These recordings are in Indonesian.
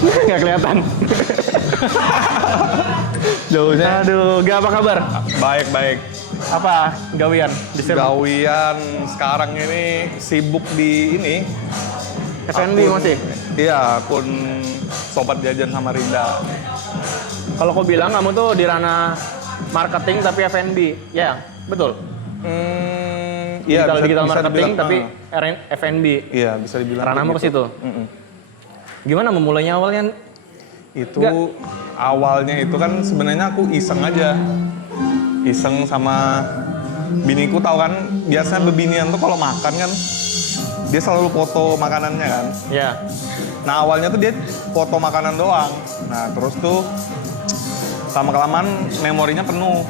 Nggak kelihatan. Jauhnya. Aduh, gak apa kabar? Baik-baik. Apa gawian? Gawian sekarang ini sibuk di ini. FNB masih? Iya, akun Sobat Jajan sama Rinda. Kalau kau bilang kamu tuh di ranah marketing tapi FNB, ya betul? Iya, digital bisa marketing dibilang, tapi FNB. Iya, bisa dibilang. Ranahmu ke gitu. situ. Gimana memulainya awalnya? Itu awalnya itu kan sebenarnya aku iseng aja. Iseng sama biniku, tahu kan biasanya bebinian tuh kalau makan kan dia selalu foto makanannya kan. Ya. Nah awalnya tuh dia foto makanan doang. Nah terus tuh lama-kelamaan memorinya penuh.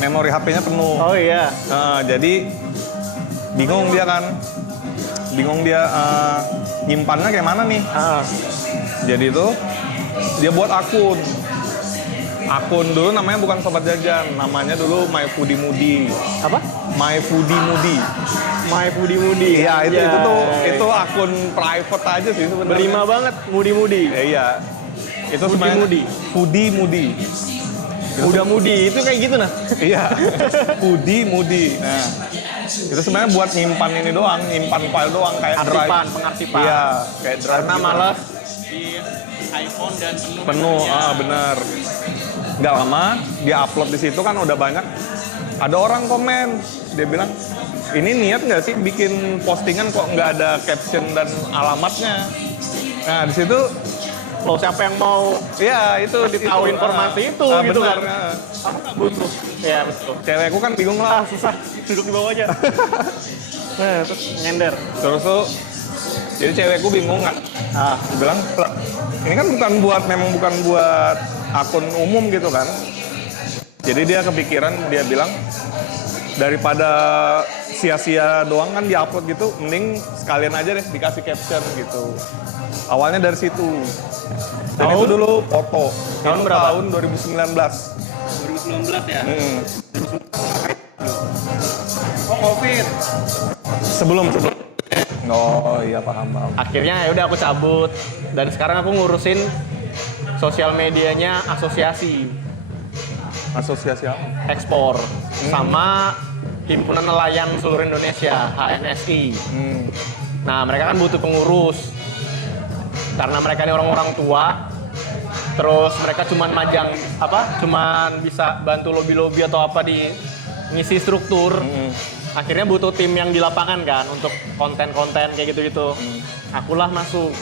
Memori HP-nya penuh. Oh iya. Jadi bingung dia kan. Bingung dia nyimpannya kayak mana nih. Jadi tuh dia buat akun. Akun dulu namanya bukan Sobat Jajan, namanya dulu My Foodie Moody. Apa? My Foodie Moody. My Foodie Moody. Iya, itu akun private aja sih sebenarnya. Berlima banget, Moody. Iya. Itu Foodie sebenarnya Moody. Foodie Moody. Udah Moody, itu kayak gitu nah. Iya. Foodie Moody. Nah, itu sebenarnya buat nyimpan ini doang, nyimpan file doang kayak drive. Pengarsipan. Iya, kayak drive. Karena gitu. malas di iPhone dan Penuh, bener. Nggak lama, dia upload di situ kan udah banyak. Ada orang komen, dia bilang, ini niat nggak sih bikin postingan kok nggak ada caption dan alamatnya? Nah di situ, Loh, siapa yang mau ya itu tahu informasi itu gitu bener, kan? Aku nggak butuh. Ya betul. Cewekku kan bingung lah. Susah, duduk di bawah aja. Nah, terus nyender. Terus tuh, jadi cewekku bingung kan? Dia bilang, ini kan memang bukan buat akun umum gitu kan. Jadi dia kepikiran, dia bilang daripada sia-sia doang kan diupload gitu, mending sekalian aja deh dikasih caption gitu. Awalnya dari situ. Dan itu dulu foto. Tahun Itu berapa? Tahun 2019. 2019 ya? Oh, COVID. Sebelum. Oh iya paham. Akhirnya ya udah aku cabut dan sekarang aku ngurusin sosial medianya asosiasi Asosiasi apa? ekspor sama Himpunan Nelayan Seluruh Indonesia HNSI. Nah mereka kan butuh pengurus karena mereka ini orang-orang tua. Terus mereka cuman cuman bisa bantu lobby-lobby atau apa di ngisi struktur. Akhirnya butuh tim yang di lapangan kan untuk konten-konten kayak gitu-gitu. Akulah masuk.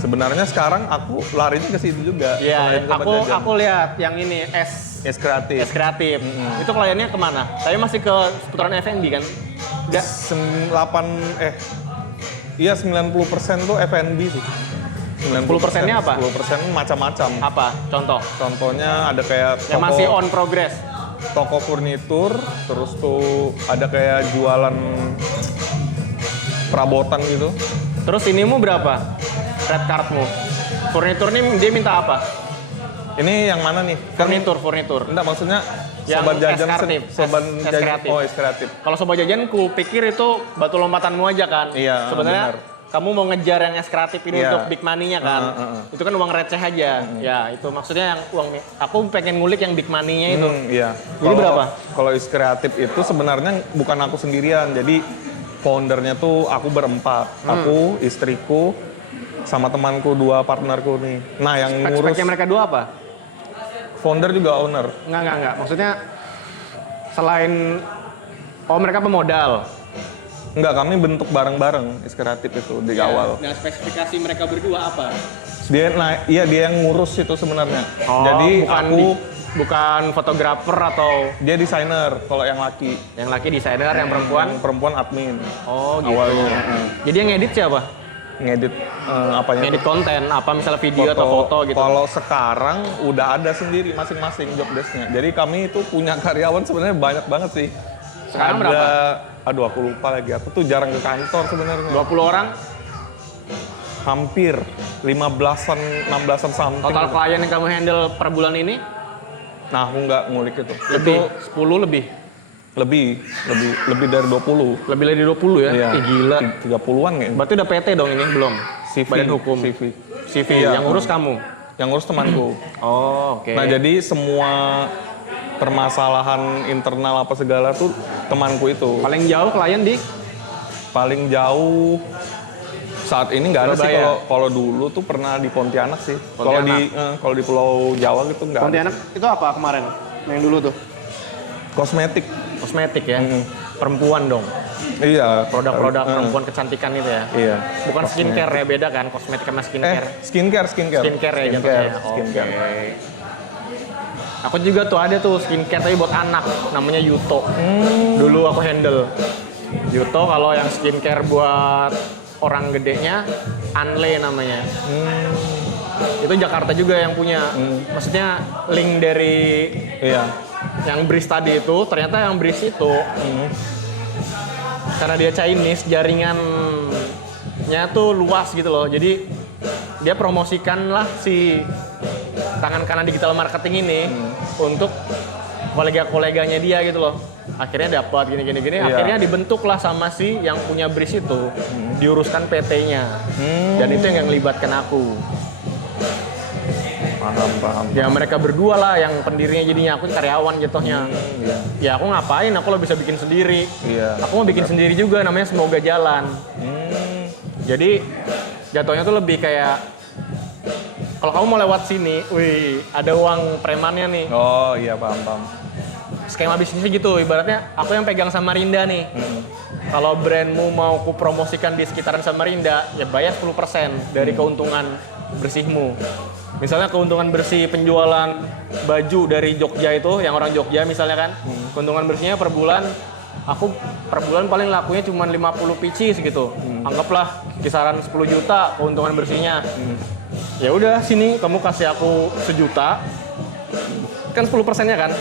Sebenarnya sekarang aku larinya ke situ juga. Iya, aku lihat yang ini S kreatif. Itu kliennya kemana? Tapi masih ke seputaran F&B kan? Enggak. 90% tuh F&B sih. 10%-nya apa? 10% macam-macam. Apa? Contoh? Contohnya ada kayak Yang masih on progress. Toko furnitur, terus tuh ada kayak jualan perabotan gitu. Terus inimu berapa? Red cardmu? Furnitur ini dia minta apa? Ini yang mana nih? Furnitur. Enggak, maksudnya Yang Sobat Jajan, Sobat S Jajan. kreatif. Oh, S kreatif. Kalau Sobat Jajan ku pikir itu batu lompatanmu aja kan? Iya, Sebenarnya benar. kamu mau ngejar yang S kreatif ini Iya. untuk big money-nya kan? Itu kan uang receh aja. Ya, itu maksudnya yang uang aku pengen ngulik yang big money-nya itu. Iya. Ini berapa? Kalau S kreatif itu sebenarnya bukan aku sendirian. Jadi foundernya tuh aku berempat. Aku, istriku, sama temanku, 2 partnerku nih. Nah, yang ngurus Speknya mereka dua apa? founder juga owner. Enggak. Maksudnya selain mereka pemodal. Enggak, kami bentuk bareng-bareng S kreatif itu di awal. Nah, spesifikasi mereka berdua apa? Dia yang ngurus itu sebenarnya. Jadi bukan fotografer atau dia desainer kalau yang laki. yang laki desainer, yang perempuan? Yang perempuan admin. Oh, gitu. Awalnya. Jadi yang ngedit siapa? Ngedit apanya? Ngedit konten, apa misalnya video atau foto gitu? Kalau sekarang udah ada sendiri masing-masing job desk-nya. Jadi kami itu punya karyawan sebenarnya banyak banget sih. Sekarang berapa? Aduh aku lupa lagi. Aku tuh jarang ke kantor sebenarnya. 20 orang? Hampir 15-an, 16-an something. Total klien yang kamu handle per bulan ini? Nah, aku nggak ngulik itu. Lebih? 10 lebih? Lebih dari 20. Lebih dari 20 ya? Iya. Ih, gila. 30-an kayaknya. Berarti udah PT dong ini? Belum? CV, Badan hukum. CV Iya. yang ngurus kamu. Yang ngurus temanku. Oh, oke. Nah, jadi semua permasalahan internal apa segala tuh temanku itu. Paling jauh klien di Paling jauh saat ini nggak ada sih. Surabaya. Kalau dulu tuh pernah di Pontianak sih. Kalau di Pulau Jawa gitu nggak ada. Pontianak itu apa kemarin? Yang dulu tuh? Kosmetik. Kosmetik ya. Mm-mm. Perempuan dong. Iya. Produk-produk perempuan kecantikan itu ya. Iya. Bukan skincare ya, beda kan kosmetik sama skincare. Skincare. Skincare ya jatuhnya. Skincare. Oke. Aku juga tuh ada tuh skincare tapi buat anak, namanya Yuto. Dulu aku handle. Yuto kalau yang skincare buat orang gedenya, Anle namanya. Itu Jakarta juga yang punya. Maksudnya link dari Iya. yang Bris tadi itu, ternyata yang Bris itu karena dia Chinese, jaringannya tuh luas gitu loh. Jadi dia promosikan lah si tangan kanan digital marketing ini untuk kolega-koleganya dia gitu loh. Akhirnya dapat gini. Iya. Akhirnya dibentuklah sama si yang punya Bris itu, diuruskan PT-nya. Dan itu yang libatkan aku. Paham. Ya mereka berdua lah yang pendirinya, jadinya aku karyawan jatuhnya. Iya. Ya aku ngapain, aku lo bisa bikin sendiri. Iya. Aku mau bikin sendiri juga, namanya Semoga Jalan. Jadi jatuhnya tuh lebih kayak kalau kamu mau lewat sini, wih ada uang premannya nih. Oh iya, paham. Skema bisnisnya gitu, ibaratnya aku yang pegang Samarinda nih. Kalau brandmu mau ku promosikan di sekitaran Samarinda, ya bayar 10% dari keuntungan bersihmu. Misalnya keuntungan bersih penjualan baju dari Jogja itu, yang orang Jogja misalnya kan, keuntungan bersihnya per bulan, aku per bulan paling lakunya cuma 50 pieces gitu. Anggaplah kisaran 10 juta keuntungan bersihnya. Ya udah sini kamu kasih aku 1 juta, kan 10%-nya kan.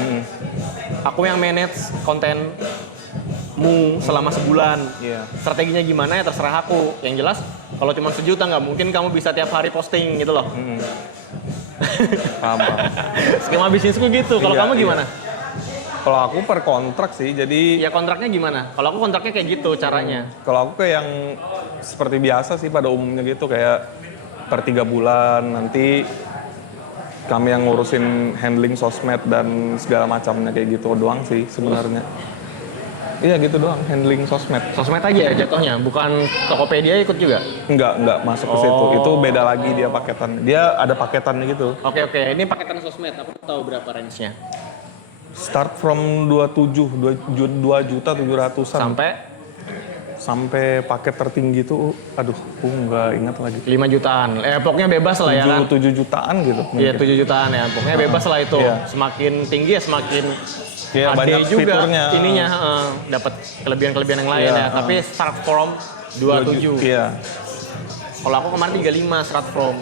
Aku yang manage kontenmu selama sebulan. Iya. Strateginya gimana ya terserah aku. Yang jelas kalau cuma 1 juta nggak mungkin kamu bisa tiap hari posting gitu loh. Paham. Skema bisnisku gitu. Kalau Iya, kamu gimana? Kalau aku per kontrak sih, jadi Ya kontraknya gimana? Kalau aku kontraknya kayak gitu caranya. kalau aku kayak yang seperti biasa sih pada umumnya gitu, kayak per 3 bulan nanti kami yang ngurusin handling sosmed dan segala macamnya kayak gitu doang sih sebenarnya. Iya gitu doang, handling sosmed. Sosmed aja ya jatuhnya, bukan Tokopedia ikut juga? Enggak masuk ke situ. Itu beda lagi dia paketan. Dia ada paketannya gitu. Oke, ini paketan sosmed, aku tahu berapa range-nya? Start from 2.700.000-an sampai paket tertinggi tuh, aduh, aku nggak ingat lagi. 5 jutaan, pokoknya bebas lah ya kan? 7 jutaan gitu. Iya, mungkin. 7 jutaan ya, pokoknya bebas lah itu. Iya. Semakin tinggi ya semakin Iya, ada banyak juga fiturnya. ininya, dapat kelebihan-kelebihan yang lain Iya, ya. Tapi start from 27. Iya. Kalau aku kemarin 35 start from.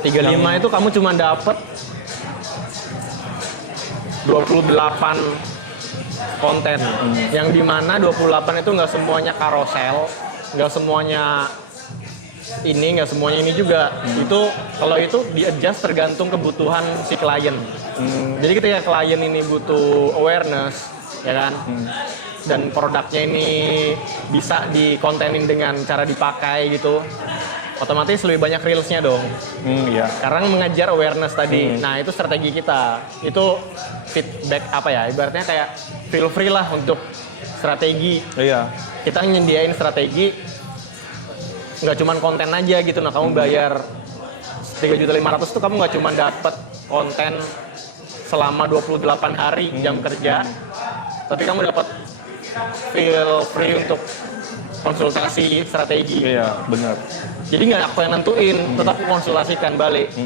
35 itu kamu cuma dapat 28 konten. Yang dimana 28 itu nggak semuanya karosel, nggak semuanya ini juga. Itu kalau itu di-adjust tergantung kebutuhan si klien. Jadi ketika klien ini butuh awareness, ya kan? Dan produknya ini bisa dikontenin dengan cara dipakai gitu, otomatis lebih banyak reelsnya dong. Iya. Karena mengajar awareness tadi. Nah itu strategi kita. Itu feedback apa ya? Ibaratnya kayak feel free lah untuk strategi. Iya. Kita nyediain strategi, nggak cuman konten aja gitu. Nah kamu bayar 3.500.000 tuh kamu nggak cuma dapat konten selama 28 hari jam kerja, tapi kamu dapat feel free untuk konsultasi strategi. Iya, benar. Jadi nggak aku yang nentuin, tetap aku konsultasikan balik.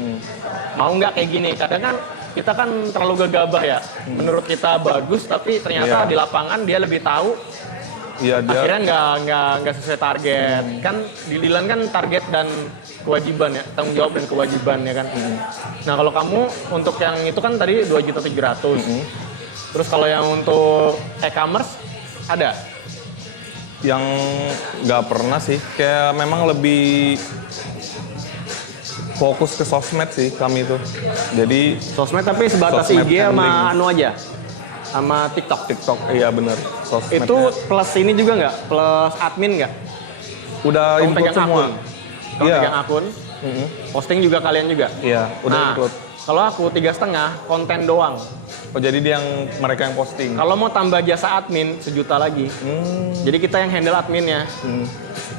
Mau nggak kayak gini? Kadang kan kita kan terlalu gegabah ya. Menurut kita bagus, tapi ternyata Iya. di lapangan dia lebih tahu. Iya, dia Akhirnya nggak sesuai target. Kan di Dilan kan target dan kewajiban ya, tanggung jawab dan kewajiban ya kan. Nah kalau kamu untuk yang itu kan tadi 2.700.000. Terus kalau yang untuk e-commerce ada? yang nggak pernah sih, kayak memang lebih fokus ke sosmed sih kami itu. Jadi Sosmed tapi sebatas Sosmed IG sama handling. anu aja? Sama TikTok? TikTok, iya bener. Sosmed Itu plus ini juga nggak? Plus admin nggak? Udah Kamu include pegang semua. akun. Kamu Iya. pegang akun, posting juga kalian juga. Iya, udah Nah, include. kalau aku 3,5 konten doang. Oh, jadi dia mereka yang posting. Kalau mau tambah jasa admin 1 juta lagi. Jadi kita yang handle adminnya.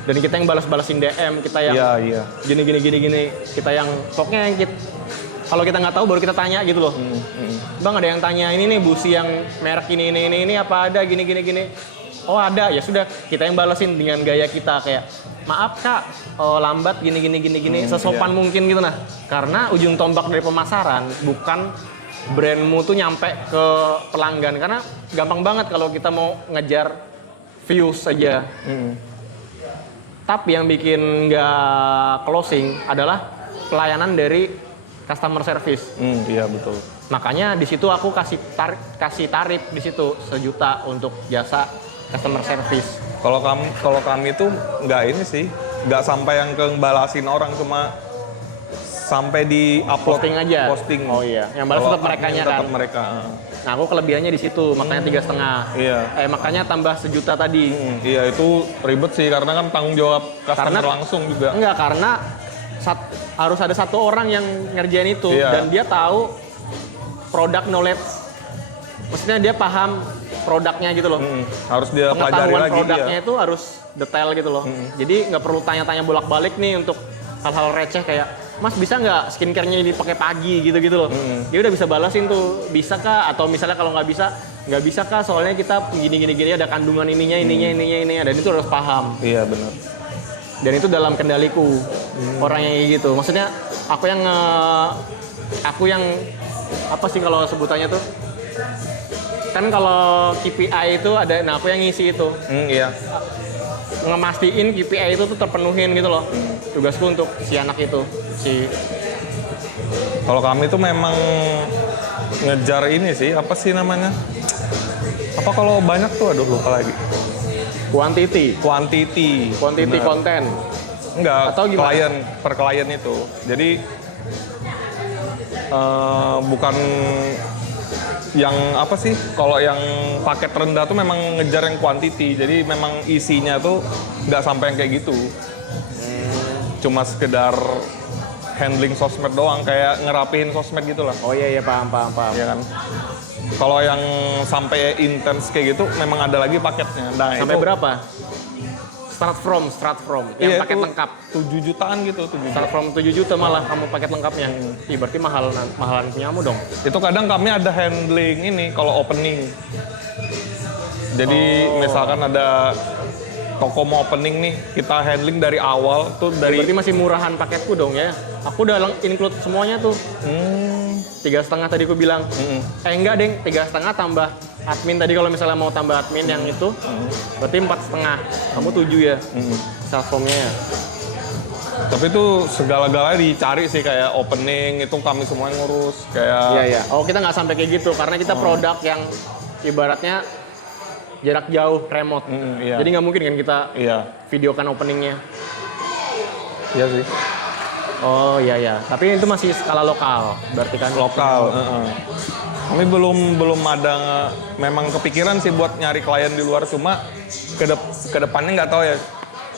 Dan kita yang balas-balasin DM, kita yang Iya. gini. Kita yang pokoknya yang kalau kita nggak tahu baru kita tanya gitu loh. Bang, ada yang tanya ini nih busi yang merek ini apa ada gini. Oh ada, ya sudah kita yang balasin dengan gaya kita kayak maaf kak, lambat gini sesopan mungkin gitu nah. Karena ujung tombak dari pemasaran bukan brandmu tuh nyampe ke pelanggan, karena gampang banget kalau kita mau ngejar views saja. Tapi yang bikin nggak closing adalah pelayanan dari customer service. Iya betul. Makanya di situ aku kasih tarif di situ 1 juta untuk jasa customer service. Kalau kami tuh nggak ini sih, nggak sampai yang ke balasin orang, cuma sampai di upload Posting aja. Posting. Oh iya, yang balas Kalau tetap merekanya admin kan. Tetap mereka. Nah aku kelebihannya di situ, makanya 3,5. Iya. Makanya tambah 1 juta tadi. Iya itu ribet sih karena kan tanggung jawab customer Karena- langsung juga. Enggak, karena harus ada 1 orang yang ngerjain itu. Iya. Dan dia tahu product knowledge. Maksudnya dia paham produknya gitu loh. Harus dia pelajari Pengetahuan lagi. produknya Iya. itu harus detail gitu loh. Jadi nggak perlu tanya-tanya bolak-balik nih untuk hal-hal receh kayak Mas bisa nggak skincare-nya dipakai pagi gitu-gitu loh. Dia udah bisa balasin tuh, bisa kah? Atau misalnya kalau nggak bisa kah? Soalnya kita gini ada kandungan ininya, dan itu harus paham. Iya benar. Dan itu dalam kendaliku orang yang kayak gitu. Maksudnya aku yang apa sih kalau sebutannya tuh? Kan kalau KPI itu ada, nah aku yang ngisi itu. Iya. Ngemastiin KPI itu tuh terpenuhin gitu loh. Tugasku untuk si anak itu, Kalau kami tuh memang ngejar ini sih, apa sih namanya? Apa kalau banyak tuh, aduh lupa lagi. quantity Bener. konten. Enggak, Atau gimana? klien per klien itu. Jadi bukan yang apa sih? Kalau yang paket rendah tuh memang ngejar yang quantity. Jadi memang isinya tuh nggak sampai yang kayak gitu. Cuma sekedar handling sosmed doang, kayak ngerapihin sosmed gitu lah. Oh iya paham. Iya kan? Kalau yang sampai intens kayak gitu, memang ada lagi paketnya. Nah, Sampai itu, berapa? Start from yang iya, paket itu lengkap. 7 jutaan gitu, 7 juta. Start from 7 juta malah kamu paket lengkapnya. Ih, berarti mahalan punyamu dong. Itu kadang kami ada handling ini kalau opening. Jadi misalkan ada toko mau opening nih, kita handling dari awal tuh dari Berarti masih murahan paketku dong ya. Aku udah include semuanya tuh. 3,5 tadi aku bilang. Enggak deng, 3,5 tambah admin tadi, kalau misalnya mau tambah admin yang itu, berarti 4,5. Kamu 7 ya. Platformnya ya. Tapi itu segala-galanya dicari sih, kayak opening itu kami semua yang ngurus kayak Iya. Oh, kita nggak sampai kayak gitu karena kita produk yang ibaratnya jarak jauh, remote. iya. Jadi nggak mungkin kan kita Iya. videokan openingnya. Iya sih. Oh iya. Tapi itu masih skala lokal, berarti kan? Lokal. Kami belum ada memang kepikiran sih buat nyari klien di luar, cuma ke depannya nggak tahu ya.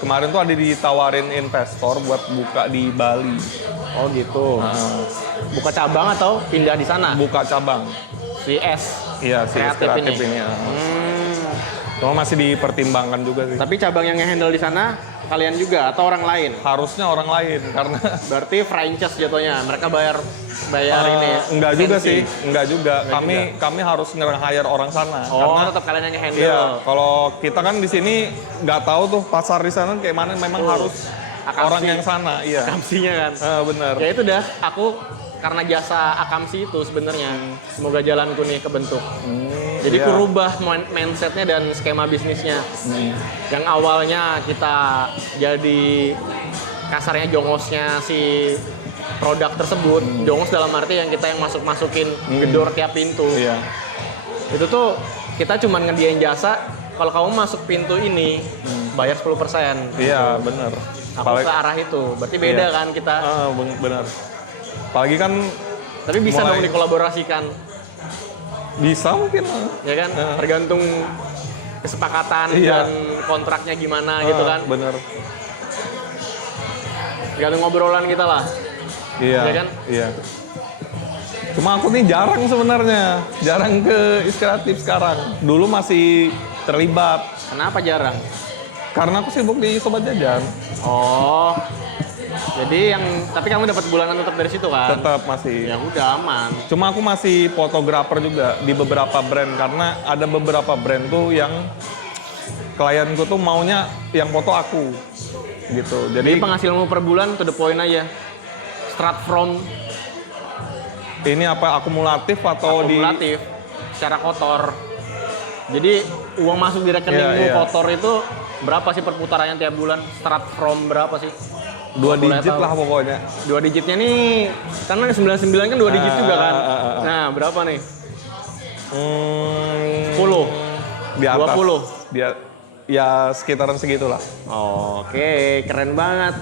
Kemarin tuh ada ditawarin investor buat buka di Bali. Oh gitu. Buka cabang atau pindah di sana? Buka cabang. Si S. Iya sih, Kreatif kreatif ini. Cuma masih dipertimbangkan juga sih. Tapi cabang yang nge-handle di sana kalian juga atau orang lain? Harusnya orang lain karena Berarti franchise jatuhnya. Mereka bayar ini ya? enggak juga Fancy. sih, enggak juga. Kami harus nge-hire orang sana. Oh, karena tetap kalian yang nge-handle. iya, kalau kita kan di sini nggak tahu tuh pasar di sana kayak mana, memang harus Akamsi. orang yang sana, iya. Akamsinya kan? Bener. Ya itu dah, aku karena jasa akamsi itu sebenarnya. Semoga jalanku nih kebentuk. Jadi iya. ku rubah mindsetnya dan skema bisnisnya. Yang awalnya kita jadi kasarnya jongosnya si produk tersebut. Jongos dalam arti yang kita yang masuk-masukin gedor tiap pintu. Iya. Itu tuh kita cuma ngediain jasa, kalau kamu masuk pintu ini bayar 10%. Iya, bener. Aku ke arah itu. Berarti beda Iya. kan kita. Bener. Apalagi kan Tapi bisa mulai- dong dikolaborasikan. bisa mungkin. Ya kan? Tergantung kesepakatan Iya. dan kontraknya gimana gitu kan. Bener. Tergantung ngobrolan kita lah. Iya. Iya kan? Iya. Cuma aku nih jarang sebenarnya, jarang ke Inspiratif sekarang. Dulu masih terlibat. Kenapa jarang? Karena aku sibuk di Sobat Jajan. Oh. Jadi tapi kamu dapat bulanan tetap dari situ kan? Tetap masih. Ya udah aman. Cuma aku masih fotografer juga di beberapa brand karena ada beberapa brand tuh yang klienku tuh maunya yang foto aku gitu. Jadi penghasilanmu per bulan to the point aja. Start from ini apa akumulatif atau akumulatif secara kotor. Jadi uang masuk di rekeningmu kotor itu berapa sih perputarannya tiap bulan? Start from berapa sih? 2 digit lah pokoknya. 2 digitnya nih, karena 99 kan 2 digit juga kan. Nah, berapa nih? 10? Di atas. 20? Dia ya sekitaran segitulah. Oke, keren banget.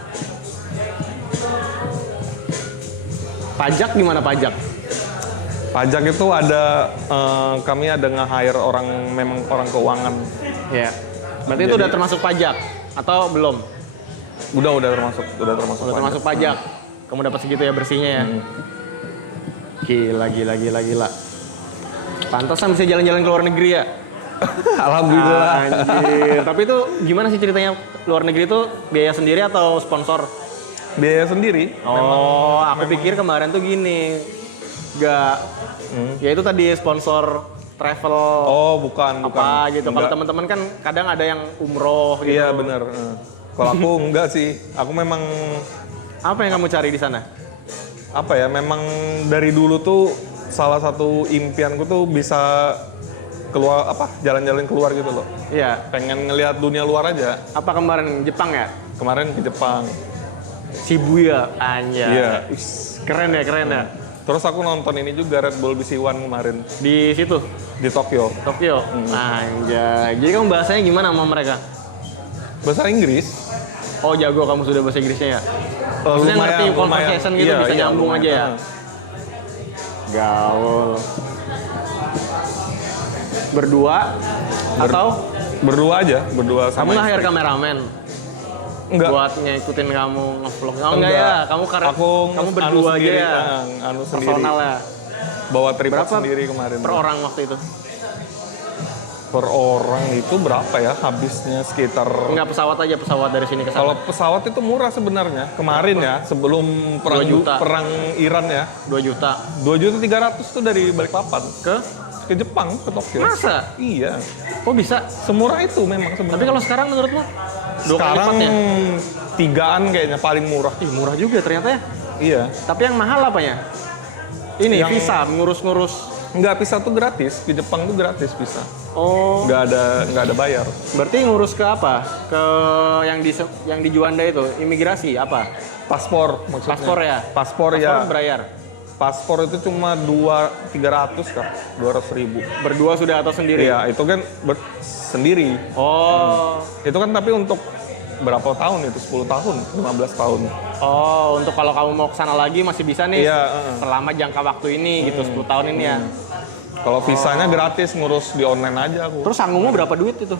Pajak gimana pajak? Pajak itu ada, kami ada nge-hire memang orang keuangan. Ya. Berarti itu udah termasuk pajak atau belum? Udah termasuk Termasuk pajak. Kamu dapat segitu ya bersihnya ya. Gila. Pantesan bisa jalan-jalan ke luar negeri ya. Alhamdulillah. Anjir. Tapi itu gimana sih ceritanya luar negeri itu biaya sendiri atau sponsor? Biaya sendiri. Oh, aku pikir kemarin tuh gini. Enggak. Ya itu tadi sponsor travel. Oh, bukan. Apa gitu. Kalau teman-teman kan kadang ada yang umroh gitu. Iya, benar. Kalau aku enggak sih. Aku memang apa yang kamu cari di sana? Apa ya? Memang dari dulu tuh salah satu impianku tuh bisa keluar jalan-jalan keluar gitu loh. Iya. Pengen ngelihat dunia luar aja. Apa kemarin Jepang ya? Kemarin ke Jepang. Shibuya, anjay. Iya. Keren ya. Terus aku nonton ini juga Red Bull BC One kemarin Di situ? di Tokyo. Anjay. Jadi kamu bahasanya gimana sama mereka? Bahasa Inggris. Oh jago kamu sudah bahasa Inggrisnya ya? Maksudnya ngerti conversation gitu bisa nyambung aja ya? Gaul. Berdua atau? Berdua aja, berdua Kamu sama nge-hire kameramen? Enggak. Buat ngikutin kamu nge-vlog? Oh enggak ya? Kamu berdua aja ya? Personal ya? Bawa tripod Berapa sendiri kemarin. per orang waktu itu? Per orang itu berapa ya? Habisnya sekitar... Enggak, pesawat dari sini ke sana. Kalau pesawat itu murah sebenarnya. Kemarin ya, sebelum perang Iran ya. 2 juta. 2.300.000 tuh dari Balikpapan. Ke Jepang, ke Tokyo. Masa? Iya. Kok bisa? Semurah itu memang sebenarnya. Tapi kalau sekarang menurutmu? 2 kali Sekarang lipatnya? 3-an kayaknya paling murah. Ih, murah juga ternyata ya. Iya. Tapi yang mahal apanya? Ini visa, ngurus-ngurus. Enggak, visa tuh gratis. Di Jepang tuh gratis visa. Oh. Nggak ada bayar. Berarti ngurus ke apa? Ke yang di Juanda itu, imigrasi apa? Paspor maksudnya. Paspor ya? Paspor ya. Paspor berbayar. Paspor itu cuma 200-300 kan, 200.000. Berdua sudah atau sendiri? Iya, itu kan sendiri. Oh. Itu kan tapi untuk berapa tahun itu? 10 tahun, 15 tahun. Oh, untuk kalau kamu mau ke sana lagi masih bisa nih. Iya, selama jangka waktu ini gitu, 10 tahun ini ya. Kalau visanya gratis, ngurus di online aja aku. Terus sanggungmu berapa duit itu?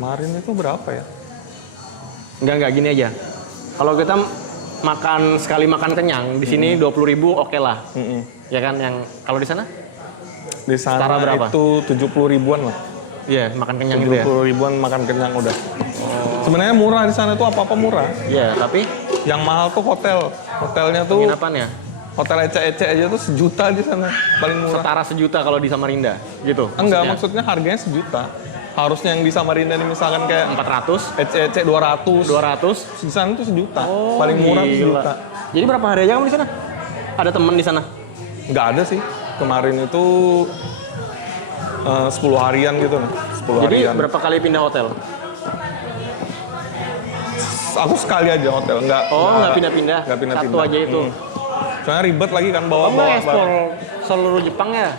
Kemarin itu berapa ya? Enggak gini aja. Kalau kita sekali makan kenyang di sini 20.000 oke lah. Ya kan yang kalau di sana? Di sana setara berapa? Itu 70 ribuan lah. Iya, makan kenyang gitu ya. 70 ribuan makan kenyang udah. Sebenarnya murah di sana tuh apa-apa murah. Iya, tapi Yang mahal tuh hotel. Hotelnya tuh penginapan ya? hotel ecek-ecek aja tuh 1 juta di sana. Paling murah. Setara 1 juta kalau di Samarinda gitu? Enggak, maksudnya harganya 1 juta. Harusnya yang di Samarinda nih misalkan kayak 400? ecek-ecek 200. 200? Di sana tuh 1 juta. Oh, paling murah tuh 1 gila. juta. Jadi berapa hari aja kamu di sana? Ada temen di sana? Nggak ada sih. Kemarin itu 10 harian gitu. 10 Jadi harian. berapa kali pindah hotel? Aku sekali aja hotel, nggak pindah-pindah? Nggak pindah-pindah. Satu aja itu? Soalnya ribet lagi kan Kamu nggak bawa-bawa. ekspor seluruh Jepang ya?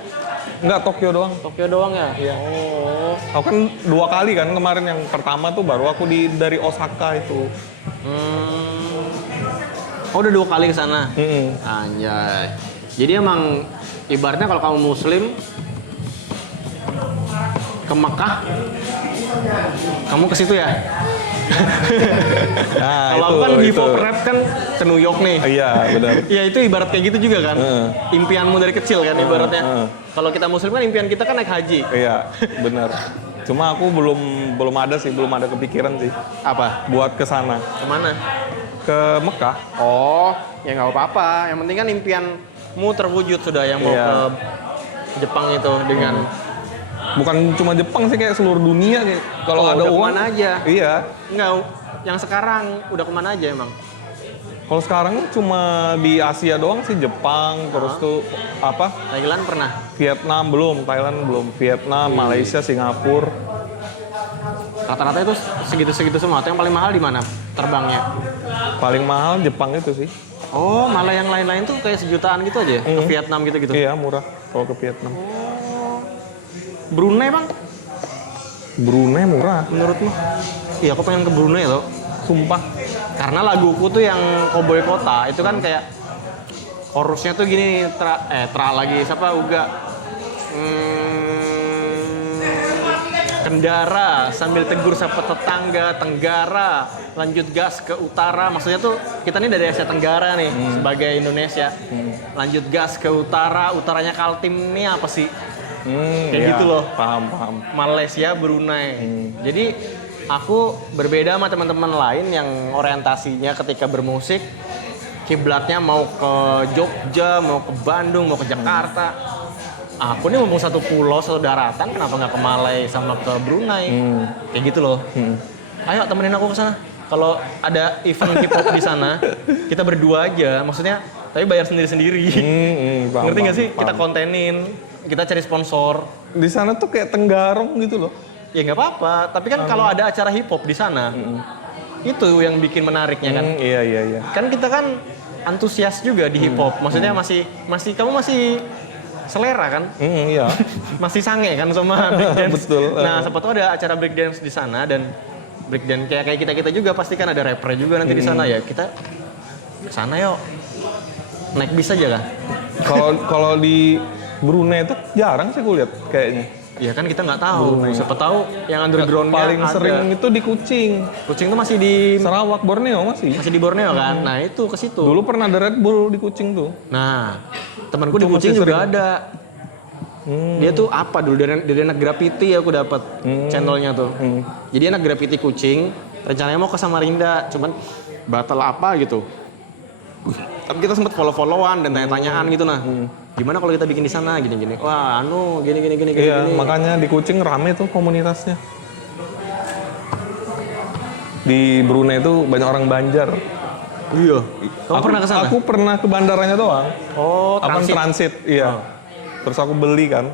Enggak, Tokyo doang. Tokyo doang ya? Iya. Oh. Aku kan 2 kali kan kemarin, yang pertama tuh baru aku dari Osaka itu. Oh, udah 2 kali ke sana? Mm-mm. Anjay. Jadi emang ibaratnya kalau kamu muslim ke Mekah, kamu ke situ ya? Nah, Kalau aku kan hip hop rap kan ke New York nih. Iya, benar. Ya itu ibarat kayak gitu juga kan. Impianmu dari kecil kan ibaratnya. Kalau kita muslim kan impian kita kan naik haji. Iya, benar. Cuma aku belum ada kepikiran sih Apa? buat ke sana, Kemana? ke Mekah. Oh, ya nggak apa-apa. Yang penting kan impianmu terwujud sudah yang mau Iya. ke Jepang itu dengan Bukan cuma Jepang sih, kayak seluruh dunia kayak. Kalau ada udah uang kemana aja? Iya. Enggak, yang sekarang udah kemana aja emang? Kalau sekarang cuma di Asia doang sih, Jepang, terus tuh apa? Thailand pernah? Vietnam belum, Thailand belum, Vietnam, Malaysia, Singapura. Rata-rata itu segitu-segitu semua. Atau yang paling mahal di mana terbangnya? Paling mahal Jepang itu sih. Oh, malah yang lain-lain tuh kayak sejutaan gitu aja? Ke Vietnam gitu-gitu? Iya, murah kalau ke Vietnam. Brunei bang? Brunei murah, Menurutmu? Iya, aku pengen ke Brunei loh. sumpah. Karena laguku tuh yang Cowboy Kota itu kan kayak chorusnya tuh gini, tra lagi siapa Uga. Kendara sambil tegur sapa tetangga, Tenggara lanjut gas ke utara. Maksudnya tuh kita nih dari Asia Tenggara nih sebagai Indonesia. Lanjut gas ke utara, utaranya Kaltim nih apa sih? Kayak Iya, gitu loh. Paham. Malaysia, Brunei. Jadi aku berbeda sama teman-teman lain yang orientasinya ketika bermusik kiblatnya mau ke Jogja, mau ke Bandung, mau ke Jakarta. Aku nih mumpung satu pulau, satu daratan, kenapa nggak ke Malai sama ke Brunei? Kayak gitu loh. Ayo temenin aku ke sana. Kalau ada event hip hop di sana, kita berdua aja. Maksudnya, tapi bayar sendiri-sendiri. Paham, Ngerti nggak sih? paham. Kita kontenin, kita cari sponsor. Di sana tuh kayak Tenggarong gitu loh. Ya nggak apa-apa. Tapi kan kalau ada acara hip hop di sana, itu yang bikin menariknya kan. Iya. Kan kita kan antusias juga di hip hop. Maksudnya masih kamu masih selera kan? Iya. Masih sange kan sama breakdance. Betul. Nah, siapa tahu ada acara breakdance di sana dan breakdance kayak kita juga pasti kan ada rapper juga nanti di sana ya. Kita ke sana yuk. Naik bis aja kan? Kalau di Brunei itu jarang sih gue lihat kayaknya. Ya kan kita nggak tahu. Siapa tahu yang undergroundnya Paling ada. sering itu di Kucing, Kucing tuh masih di Sarawak, Borneo masih. di Borneo kan? Nah, itu ke situ. Dulu pernah ada Red Bull di Kucing tuh. Nah, temanku di Itu Kucing masih juga sering. ada. Dia tuh apa dulu dari anak graffiti aku dapat channelnya tuh. Jadi anak graffiti Kucing, rencananya mau ke Samarinda, cuman batal apa gitu. Tapi kita sempat follow-followan dan tanya-tanyaan gitu nah. Gimana kalau kita bikin di sana gini-gini? Wah, gini. Iya, makanya di Kucing rame tuh komunitasnya. Di Brunei itu banyak orang Banjar. Iya. Kamu pernah ke sana? Aku pernah ke bandaranya doang. Oh, Apa transit, iya. Terus aku beli kan.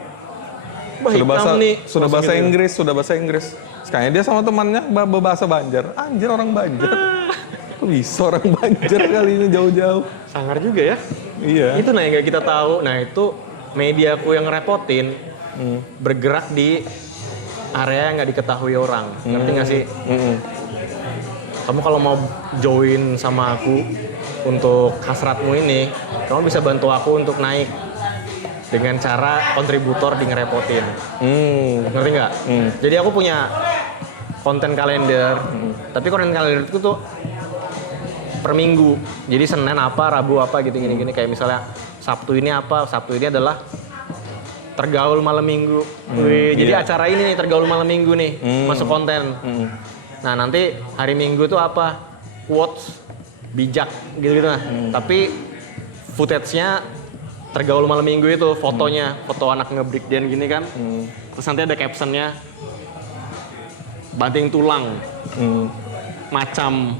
Wah, Sudah langsung bahasa gitu. Inggris, sudah bahasa Inggris. Sekalinya dia sama temannya bahasa Banjar. Anjir orang Banjar. Kok bisa orang Banjar kali ini jauh-jauh. Sangar juga ya. Iya. Itu nah yang nggak kita tahu. Nah itu mediaku yang ngerepotin bergerak di area yang nggak diketahui orang. Ngerti nggak sih? Kamu kalau mau join sama aku untuk hasratmu ini, kamu bisa bantu aku untuk naik dengan cara kontributor di ngerepotin. Ngerti nggak? Jadi aku punya konten kalender, tapi konten kalender itu tuh per minggu. Jadi Senin apa, Rabu apa gitu gini-gini. Kayak misalnya Sabtu ini apa, Sabtu ini adalah tergaul malam minggu. Wih, jadi acara ini nih tergaul malam minggu nih, masuk konten. Nah nanti hari Minggu tuh apa? Quotes bijak gitu-gitu nah. Tapi footage-nya tergaul malam minggu itu, fotonya, foto anak nge-breakdance gini kan. Terus nanti ada captionnya banting tulang, macam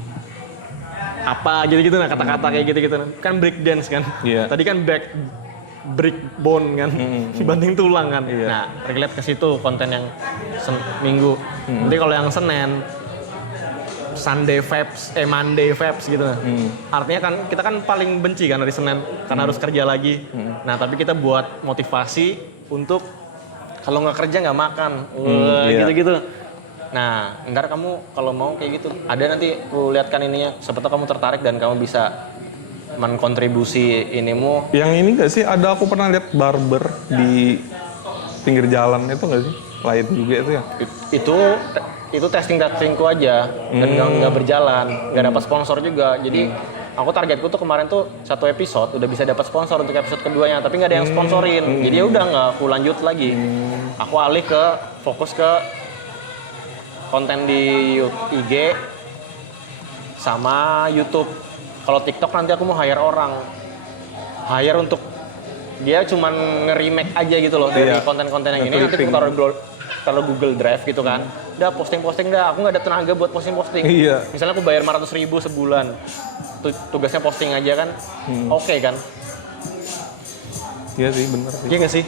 apa gitu-gitu nah, kata-kata kayak gitu-gitu kan breakdance kan. Tadi kan break bone kan, banting tulang kan. Nah, relate ke situ konten yang Minggu. Nanti kalau yang Senin Sunday vibes, Monday vibes gitu nah. Artinya kan kita kan paling benci kan hari Senin karena harus kerja lagi. Nah, tapi kita buat motivasi untuk kalau nggak kerja nggak makan, gitu-gitu. Nah, ntar kamu kalau mau kayak gitu, ada nanti aku lihatkan ininya, siapa tahu kamu tertarik dan kamu bisa menkontribusi inimu. Yang ini nggak sih, ada aku pernah lihat barber di pinggir jalan itu nggak sih? Lain juga itu ya? itu testingku aja dan nggak berjalan, nggak dapat sponsor juga. Jadi aku targetku tuh kemarin tuh 1 episode udah bisa dapat sponsor untuk episode keduanya, tapi nggak ada yang sponsorin. Jadi ya udah nggak aku lanjut lagi. Aku alih ke fokus ke konten di IG sama YouTube. Kalau TikTok nanti aku mau hire orang, untuk dia cuman nge-remake aja gitu loh dari konten-konten yang ini. Nanti aku taruh Google Drive gitu kan. Udah posting dah, aku nggak ada tenaga buat posting. Misalnya aku bayar 500.000 sebulan, tugasnya posting aja kan, oke kan? Iya sih, bener sih. Iya nggak sih?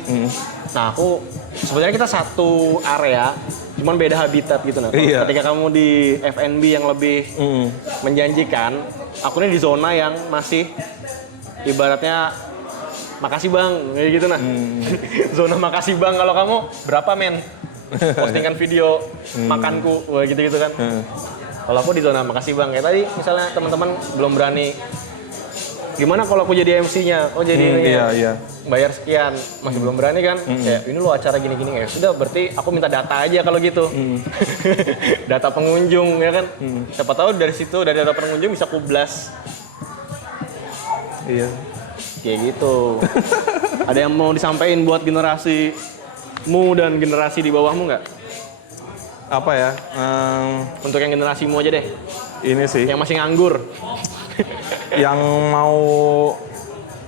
Nah aku sebenarnya kita satu area, cuman beda habitat gitu. Nah, ketika kamu di F&B yang lebih menjanjikan, aku ini di zona yang masih ibaratnya makasih bang, kayak gitu nah. Zona makasih bang, kalau kamu berapa men? Postingan video makanku, wah gitu-gitu kan. Kalau aku di zona makasih bang, kayak tadi misalnya teman-teman belum berani. Gimana kalau aku jadi MC-nya? Oh jadi bayar sekian, masih belum berani kan? Kayak ini lo acara gini-gini ya. Sudah berarti aku minta data aja kalau gitu. Data pengunjung ya kan. Siapa tahu dari situ, dari data pengunjung bisa kublas. Iya. Kayak gitu. Ada yang mau disampaikan buat generasimu dan generasi di bawahmu nggak? Apa ya? Untuk yang generasimu aja deh. Ini sih. Yang masih nganggur. Yang mau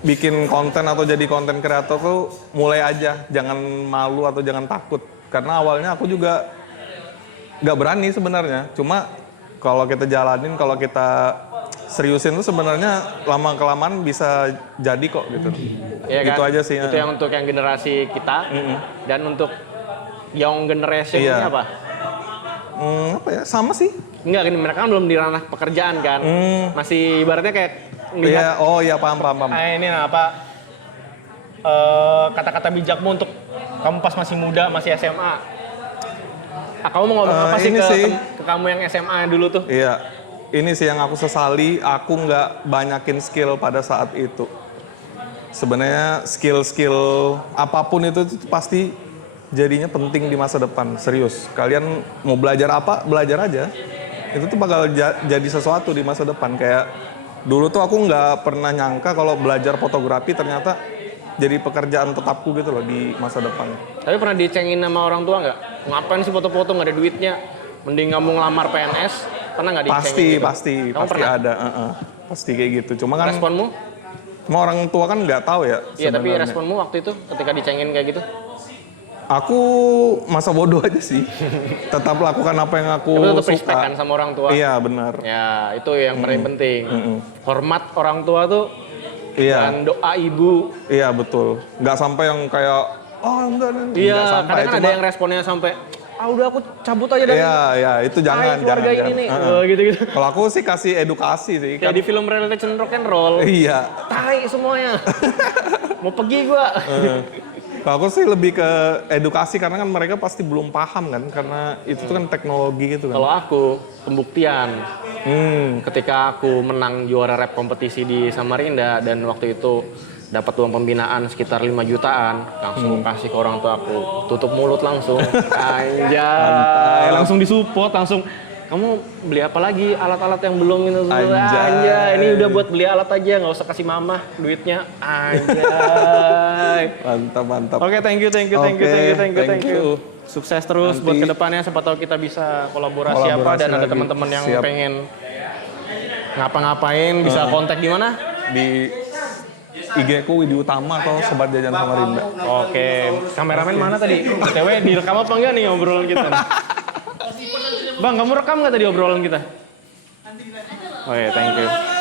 bikin konten atau jadi konten kreator tuh mulai aja. Jangan malu atau jangan takut. Karena awalnya aku juga nggak berani sebenarnya. Cuma kalau kita jalanin, kalau kita seriusin tuh sebenarnya lama-kelamaan bisa jadi kok gitu. Iya kan? Gitu aja sih. Itu yang untuk yang generasi kita. Dan untuk young generation ini apa? Apa ya? Sama sih. Enggak, mereka kan belum di ranah pekerjaan kan. Masih ibaratnya kayak Iya, oh iya paham. Ini kata-kata bijakmu untuk kamu pas masih muda, masih SMA. Kamu mau ngomong apa sih ke kamu yang SMA dulu tuh? Iya, ini sih yang aku sesali, aku nggak banyakin skill pada saat itu. Sebenarnya skill apapun itu pasti jadinya penting di masa depan, serius. Kalian mau belajar apa, belajar aja. Itu tuh bakal jadi sesuatu di masa depan. Kayak dulu tuh aku nggak pernah nyangka kalau belajar fotografi ternyata jadi pekerjaan tetapku gitu loh di masa depan. Tapi pernah dicengin sama orang tua nggak? Ngapain sih foto-foto nggak ada duitnya? Mending kamu ngelamar PNS, pernah nggak dicengin gitu? Pasti ada. Pasti kayak gitu. Cuma kan responmu? Cuma orang tua kan nggak tahu ya. Iya, tapi responmu waktu itu ketika dicengin kayak gitu? Aku masa bodoh aja sih. Tetap lakukan apa yang aku tapi tetap suka. respect kan sama orang tua? Iya, benar. Ya, itu yang paling penting. Hormat orang tua tuh dan doa ibu. Iya, betul. Nggak sampai yang kayak, oh enggak. Iya, kadang kan ada yang responnya sampai, udah aku cabut aja dari itu jangan. Ini nih. Gitu-gitu. Kalau aku sih kasih edukasi sih. Kayak di film Revelation Rock and Roll. Iya. Tai semuanya. Mau pergi gua. Kalau aku sih lebih ke edukasi karena kan mereka pasti belum paham kan karena itu tuh kan teknologi gitu kan. Kalau aku pembuktian, ketika aku menang juara rap kompetisi di Samarinda dan waktu itu dapat uang pembinaan sekitar 5 jutaan, langsung kasih ke orang tua aku, tutup mulut langsung, anjay, langsung disupport, langsung kamu beli apa lagi alat-alat yang belum itu anjay, ini udah buat beli alat aja nggak usah kasih mama duitnya anjay. Mantap. Oke, thank you. Sukses terus buat kedepannya, siapa tahu kita bisa kolaborasi apa dan ada teman-teman yang pengen ngapa-ngapain bisa kontak di mana? Di IG ku Widi Utama atau Sobat Jajan Samarinda. Oke, kameramen mana tadi? Cewek direkam apa enggak nih obrolan kita? Bang, kamu rekam nggak tadi obrolan kita? Oke, thank you.